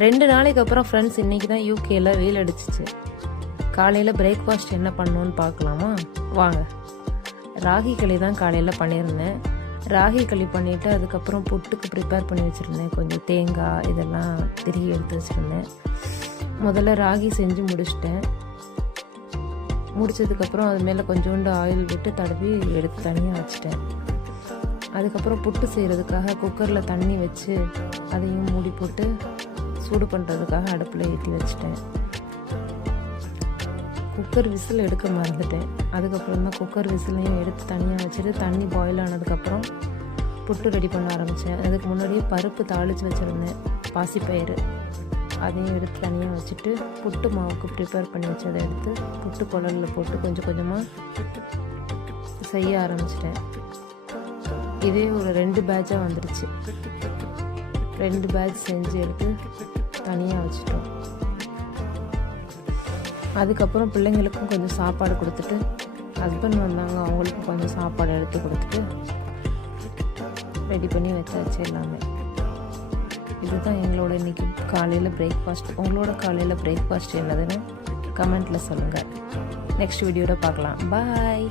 2 நாளைக்கு அப்புறம் ஃப்ரெண்ட்ஸ் இன்றைக்கி தான் யூகேயில் வெயில் அடிச்சிச்சு. காலையில் பிரேக்ஃபாஸ்ட் என்ன பண்ணணுன்னு பார்க்கலாமா? வாங்க. ராகி களி தான் காலையில் பண்ணியிருந்தேன். ராகி களி பண்ணிவிட்டு அதுக்கப்புறம் புட்டுக்கு ப்ரிப்பேர் பண்ணி வச்சுருந்தேன். கொஞ்சம் தேங்காய் இதெல்லாம் திருகி எடுத்து வச்சுருந்தேன். முதல்ல ராகி செஞ்சு முடித்ததுக்கப்புறம் அது மேலே கொஞ்சோண்டு ஆயில் விட்டு தடவி எடுத்து தனியாக வச்சுட்டேன். அதுக்கப்புறம் புட்டு செய்கிறதுக்காக குக்கரில் தண்ணி வச்சு அதையும் மூடி போட்டு சூடு பண்ணுறதுக்காக அடுப்பில் ஏற்றி வச்சுட்டேன். குக்கர் விசில் எடுக்க மறந்துட்டேன். அதுக்கப்புறம் தான் குக்கர் விசிலையும் எடுத்து தனியாக வச்சுட்டு தண்ணி பாயில் ஆனதுக்கப்புறம் புட்டு ரெடி பண்ண ஆரம்பித்தேன். அதுக்கு முன்னாடியே பருப்பு தாளித்து வச்சுருந்தேன், பாசிப்பயிறு, அதையும் எடுத்து தனியாக வச்சுட்டு புட்டு மாவுக்கு ப்ரிப்பேர் பண்ணி வச்சதை எடுத்து புட்டு குழலில் போட்டு கொஞ்சம் கொஞ்சமாக செய்ய ஆரம்பிச்சிட்டேன். இதே ஒரு 2 பேட்சாக வந்துடுச்சு. 2 பேட்ச் செஞ்சு எடுத்து தனியாக வச்சுட்டோம். அதுக்கப்புறம் பிள்ளைங்களுக்கும் கொஞ்சம் சாப்பாடு கொடுத்துட்டு, ஹஸ்பண்ட் வந்தாங்க, அவங்களுக்கும் கொஞ்சம் சாப்பாடு எடுத்து கொடுத்துட்டு ரெடி பண்ணி வச்சாச்சு எல்லாமே. இதுதான் எங்களோட இன்றைக்கி காலையில் பிரேக்ஃபாஸ்ட். உங்களோட காலையில் பிரேக்ஃபாஸ்ட் என்னதுன்னு கமெண்ட்டில் சொல்லுங்கள். நெக்ஸ்ட் வீடியோவில் பார்க்கலாம். பாய்.